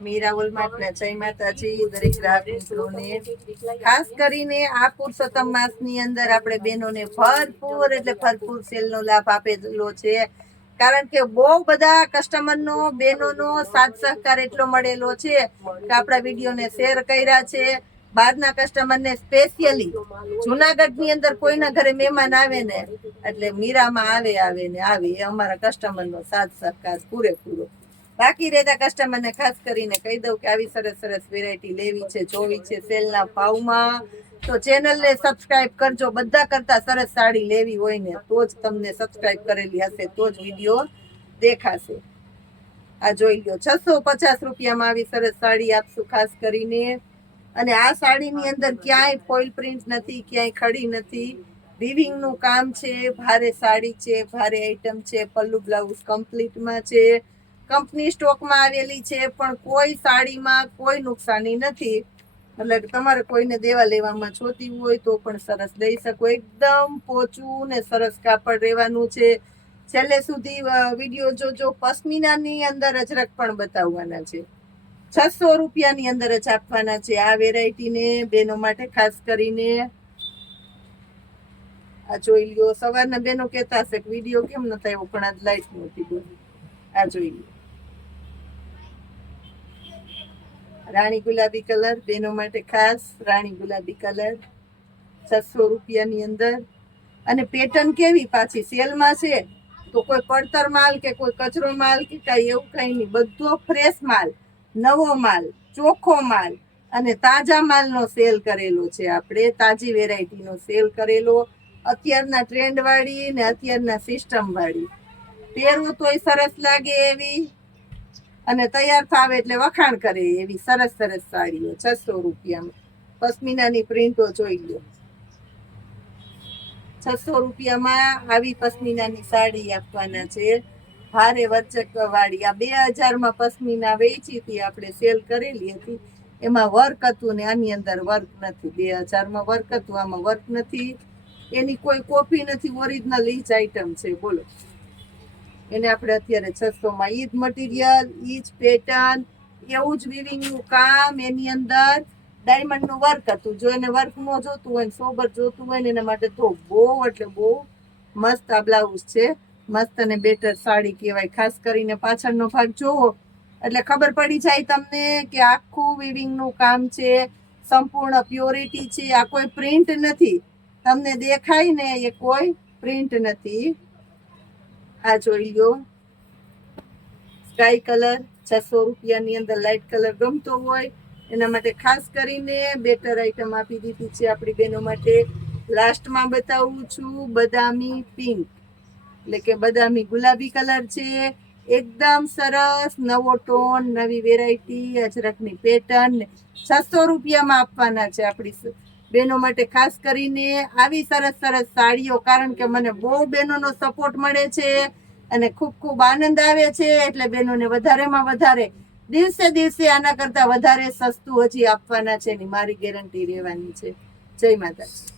મીરા વોલમાર્ટના જય માતાજી દરેક ગ્રાહક મિત્રોને. ખાસ કરીને આ પુરુષોત્તમ માસની અંદર આપણે બહેનોને ભરપૂર એટલે ભરપૂર સેલનો લાભ આપેલો છે. કારણ કે બહુ બધા કસ્ટમરનો બહેનોનો સાથ સહકાર એટલો મળેલો છે કે આપણા વિડીયોને શેર કર્યા છે. બહારના કસ્ટમરને સ્પેશિયલી જુનાગઢની અંદર કોઈના ઘરે મહેમાન આવે ને એટલે મીરામાં આવે ને આવે એ અમારા કસ્ટમરનો સાથ સહકાર પૂરેપૂરો. બાકી રહેતા કસ્ટમરને ખાસ કરીને કહી દઉં કે આવી સરસ સરસ વેરાયટી લેવી છે, જોવી છે સેલના ભાવમાં, તો ચેનલને સબસ્ક્રાઇબ કરજો. બધા કરતા સરસ સાડી લેવી હોય ને તો જ તમને સબસ્ક્રાઇબ કરેલી હશે તો જ વિડીયો દેખાશે. આ જોઈ લો, 650 રૂપિયામાં આવી સરસ સાડી આપશું ખાસ કરીને. અને આ સાડીની અંદર ક્યાંય ફોઇલ પ્રિન્ટ નથી, ક્યાંય ખડી નથી, વિવિંગનું કામ છે. ભારે સાડી છે, ભારે આઈટમ છે, પલ્લુ બ્લાઉઝ કમ્પ્લીટમાં છે, કંપની સ્ટોકમાં આવેલી છે, પણ કોઈ સાડીમાં કોઈ નુકસાની નથી. એટલે તમારે કોઈને દેવા લેવામાં જોતી હોય તો પણ સરસ દઈ શકો. એકદમ પોચું ને સરસ કાપડ રહેવાનું છે. છેલ્લે સુધી વિડીયો જોજો. પશ્મિનાની અંદર અજરક પણ બતાવવાના છે. 600 રૂપિયાની અંદર જ આપવાના છે આ વેરાયટીને બેનો માટે ખાસ કરીને. આ જોઈ લ્યો. સવારના બેનો કહેતા હશે કે વિડીયો કેમ નથી આવ્યો, પણ આજ લાઈટ નહોતી બોલી. આ જોઈ લ્યો, રાણી ગુલાબી કલર બેનો માટે ખાસ. રાણી ગુલાબી કલર 600 રૂપિયાની અંદર. અને પેટર્ન કેવી પાછી સેલમાં છે તો કોઈ પડતર માલ કે કોઈ કચરો માલ કે કાંઈ એવું કાંઈ નહીં. બધો ફ્રેશ માલ, નવો માલ, ચોખ્ખો માલ અને તાજા માલનો સેલ કરેલો છે આપણે. તાજી વેરાયટીનો સેલ કરેલો, અત્યારના ટ્રેન્ડવાળી ને અત્યારના સિસ્ટમવાળી. પહેરવું તોય સરસ લાગે એવી અને તૈયાર થાવે એટલે વખાણ કરે એવી સરસ સરસ સાડીઓ 600 રૂપિયામાં. પશ્મિનાની પ્રિન્ટો જોઈ લો. 600 રૂપિયામાં આવી પશ્મિનાની સાડી આપવાના છે, ભારે વર્ચક વાળી. આ 2000માં પશ્મિના વેચી હતી આપણે, સેલ કરેલી હતી. એમાં વર્ક હતું ને આની અંદર વર્ક નથી. 2000માં વર્ક હતું, આમાં વર્ક નથી. એની કોઈ કોપી નથી, ઓરિજિનલ ઈ જ આઈટમ છે. બોલો, એને આપણે અત્યારે 600માં ઈ જ મટીરિયલ, ઈ જ પેટર્ન, એવું જ વિવિંગનું કામ, એની અંદર ડાયમંડનું વર્ક હતું. જો એને વર્ક ન જોતું હોય ને સોબર જોતું હોય ને એના માટે તો બહુ એટલે બહુ મસ્ત આ બ્લાઉઝ છે. મસ્ત અને બેટર સાડી કહેવાય. ખાસ કરીને પાછળનો ભાગ જોવો એટલે ખબર પડી જાય તમને કે આખું વિવિંગનું કામ છે, સંપૂર્ણ પ્યોરિટી છે. આ કોઈ પ્રિન્ટ નથી, તમને દેખાય ને એ કોઈ પ્રિન્ટ નથી. આ જોઈ લો, સ્કાય કલર 600 રૂપિયાની અંદર. લાઇટ કલર ગમતો હોય એના માટે ખાસ કરીને બેટર આઈટમ આપી દીધી છે આપણી બહેનો માટે. લાસ્ટમાં બતાવું છું બદામી પિંક, એટલે કે બદામી ગુલાબી કલર છે. એકદમ સરસ નવો ટોન, નવી વેરાયટી, અજરકની પેટર્ન 600 રૂપિયામાં આપવાના છે આપણી બહેનો માટે ખાસ કરીને. આવી સરસ સરસ સાડીઓ, કારણ કે મને બહુ બહેનોનો સપોર્ટ મળે છે અને ખૂબ ખૂબ આનંદ આવે છે. એટલે બહેનોને વધારેમાં વધારે દિવસે દિવસે આના કરતાં વધારે સસ્તું હજી આપવાના છે ને મારી ગેરંટી રહેવાની છે. જય માતાજી.